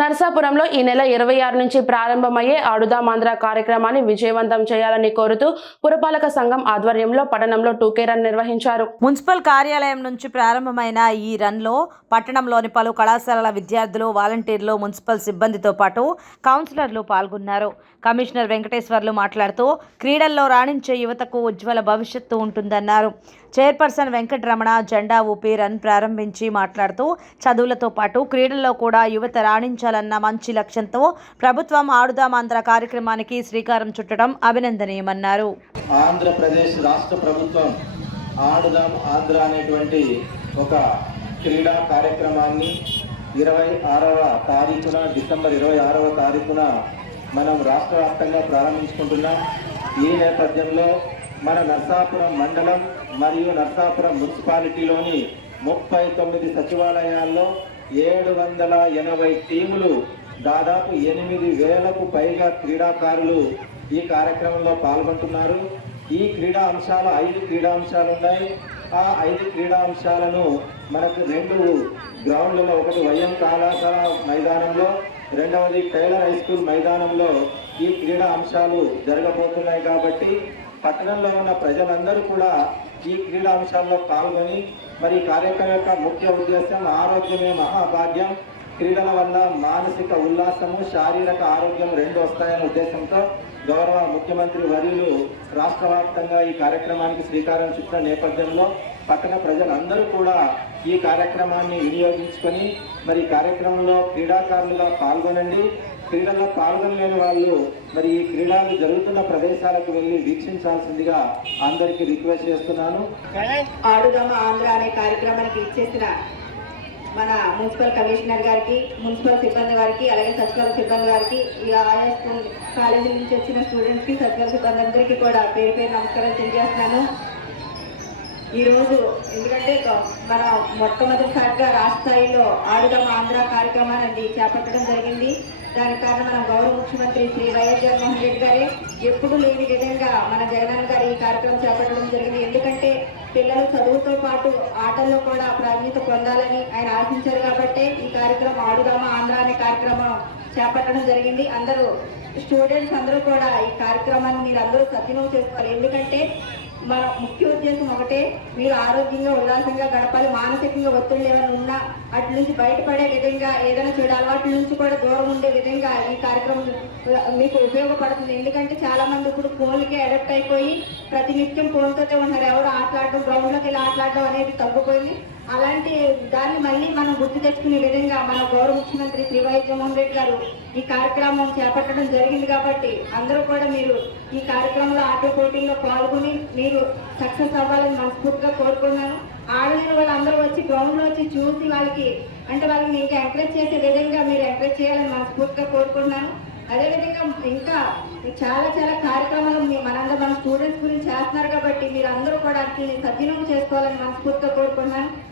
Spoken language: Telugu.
నర్సాపురంలో ఈ నెల ఇరవై ఆరు నుంచి ప్రారంభమయ్యే ఆడుదామాంధ్ర కార్యక్రమాన్ని విజయవంతం చేయాలని కోరుతూ పురపాలక సంఘం ఆధ్వర్యంలో పట్టణంలో టూకే రన్ నిర్వహించారు. మున్సిపల్ కార్యాలయం నుంచి ప్రారంభమైన ఈ రన్లో పట్టణంలోని పలు కళాశాలల విద్యార్థులు వాలంటీర్లు మున్సిపల్ సిబ్బందితో పాటు కౌన్సిలర్లు పాల్గొన్నారు. కమిషనర్ వెంకటేశ్వర్లు మాట్లాడుతూ క్రీడల్లో రాణించే యువతకు ఉజ్వల భవిష్యత్తు ఉంటుందన్నారు. చైర్పర్సన్ వెంకటరమణ జెండా ఊపి రన్ ప్రారంభించి మాట్లాడుతూ చదువులతో పాటు క్రీడల్లో కూడా యువత రాణించాలన్న మంచి లక్ష్యంతో ప్రభుత్వం ఆడుదామాంధ్ర కార్యక్రమానికి శ్రీకారం చుట్టడం అభినందనీయమన్నారు. ఆంధ్రప్రదేశ్ రాష్ట్ర ప్రభుత్వం ఆడుదాం ఆంధ్ర అనేటువంటి ఒక క్రీడా కార్యక్రమాన్ని ఇరవై ఆరవ తారీఖున డిసెంబర్ ఇరవై ఆరవ తారీఖున మనం రాష్ట్ర వ్యాప్తంగా ప్రారంభించుకుంటున్నాం. ఈ నేపథ్యంలో మన నర్సాపురం మండలం మరియు నర్సాపురం మున్సిపాలిటీలోని ముప్పై తొమ్మిది సచివాలయాల్లో ఏడు వందల ఎనభై టీములు దాదాపు ఎనిమిది వేలకు పైగా క్రీడాకారులు ఈ కార్యక్రమంలో పాల్గొంటున్నారు. ఈ క్రీడా అంశాలు ఐదు క్రీడా అంశాలు ఉన్నాయి ఆ ఐదు క్రీడా అంశాలను మనకు రెండు గ్రౌండ్లలో ఒకటి వైఎం కళాశాల మైదానంలో రెండవది టైలర్ హై స్కూల్ మైదానంలో ఈ క్రీడా అంశాలు జరగబోతున్నాయి కాబట్టి పట్టణంలో ఉన్న ప్రజలందరూ కూడా ఈ క్రీడా అంశాల్లో పాల్గొని మరి కార్యక్రమం యొక్క ముఖ్య ఉద్దేశం ఆరోగ్యమే మహాభాగ్యం. క్రీడల వల్ల మానసిక ఉల్లాసము శారీరక ఆరోగ్యం రెండు వస్తాయనే ఉద్దేశంతో గౌరవ ముఖ్యమంత్రి వర్యులు రాష్ట్ర వ్యాప్తంగా ఈ కార్యక్రమానికి శ్రీకారం చుట్టిన నేపథ్యంలో పట్టణ ప్రజలందరూ కూడా ఈ కార్యక్రమాన్ని వినియోగించుకొని మరి కార్యక్రమంలో క్రీడాకారులుగా పాల్గొనండి. క్రీడల్లో పాల్గొనలేని వాళ్ళు మరి ఈ క్రీడలు జరుగుతున్న ప్రదేశాలకు వెళ్ళి వీక్షించాల్సిందిగా అందరికి రిక్వెస్ట్ చేస్తున్నాను. ఆడుదామ ఆంధ్ర అనే కార్యక్రమానికి ఇచ్చేసిన మన మున్సిపల్ కమిషనర్ గారికి మున్సిపల్ సిబ్బంది వారికి అలాగే సచివాలయ సిబ్బంది వారికి ఈ ఆయా స్కూల్ కాలేజీ నుంచి వచ్చిన స్టూడెంట్స్కి సచివాలయ సిబ్బంది అందరికీ కూడా పేరు పేరు నమస్కారం తెలియజేస్తున్నాను. ఈరోజు ఎందుకంటే మన మొట్టమొదటిసారిగా రాష్ట్ర స్థాయిలో ఆడుదమ్మ ఆంధ్ర కార్యక్రమాన్ని చేపట్టడం జరిగింది. దానికి కారణం మన గౌరవ ముఖ్యమంత్రి శ్రీ వైఎస్ జగన్మోహన్ రెడ్డి గారే. ఎప్పుడు లేని విధంగా మన జగనన్న గారు ఈ కార్యక్రమం చేపట్టడం జరిగింది. ఎందుకంటే పిల్లలు చదువుతో పాటు ఆటల్లో కూడా ప్రాధాన్యత పొందాలని ఆయన ఆశించారు కాబట్టి ఈ కార్యక్రమం ఆడుదామా ఆంధ్ర అనే కార్యక్రమం చేపట్టడం జరిగింది. అందరూ స్టూడెంట్స్ అందరూ కూడా ఈ కార్యక్రమాన్ని మీరు అందరూ సద్వినియోగం చేసుకోవాలి. ఎందుకంటే మన ముఖ్య ఉద్దేశం ఒకటే మీరు ఆరోగ్యంగా ఉల్లాసంగా గడపాలి మానసికంగా ఒత్తిళ్ళు ఏమైనా ఉన్నా అటు నుంచి బయటపడే విధంగా ఏదైనా చెడు అలవాట్ల నుంచి కూడా దూరం ఉండే విధంగా ఈ కార్యక్రమం మీకు ఉపయోగపడుతుంది. ఎందుకంటే చాలా మంది ఇప్పుడు ఫోన్లకే అడాప్ట్ అయిపోయి ప్రతి నిత్యం ఫోన్తోనే ఉన్నారు. ఎవరు ఆటలాడడం గ్రౌండ్లోకి వెళ్ళి ఆటలాడడం అనేది తగ్గిపోయింది. అలాంటి దాన్ని మళ్ళీ మనం గుర్తు తెచ్చుకునే విధంగా మన గౌరవ ముఖ్యమంత్రి శ్రీ జగన్మోహన్ రెడ్డి గారు ఈ కార్యక్రమం చేపట్టడం జరిగింది కాబట్టి అందరూ కూడా మీరు ఈ కార్యక్రమంలో ఆటో పోటీల్లో పాల్గొని మీరు సక్సెస్ అవ్వాలని మనస్ఫూర్తిగా కోరుకున్నాను ఆడలేని వాళ్ళందరూ వచ్చి గ్రౌండ్లో వచ్చి చూసి వాళ్ళకి అంటే వాళ్ళని ఇంకా ఎంకరేజ్ చేసే విధంగా మీరు ఎంకరేజ్ చేయాలని మనస్ఫూర్తిగా కోరుకుంటున్నాను. అదేవిధంగా ఇంకా చాలా చాలా కార్యక్రమాలు మనందరూ మన స్టూడెంట్స్ గురించి చేస్తున్నారు కాబట్టి మీరు అందరూ కూడా వాటిని సద్వినియోగం చేసుకోవాలని మనస్ఫూర్తిగా కోరుకుంటున్నాను.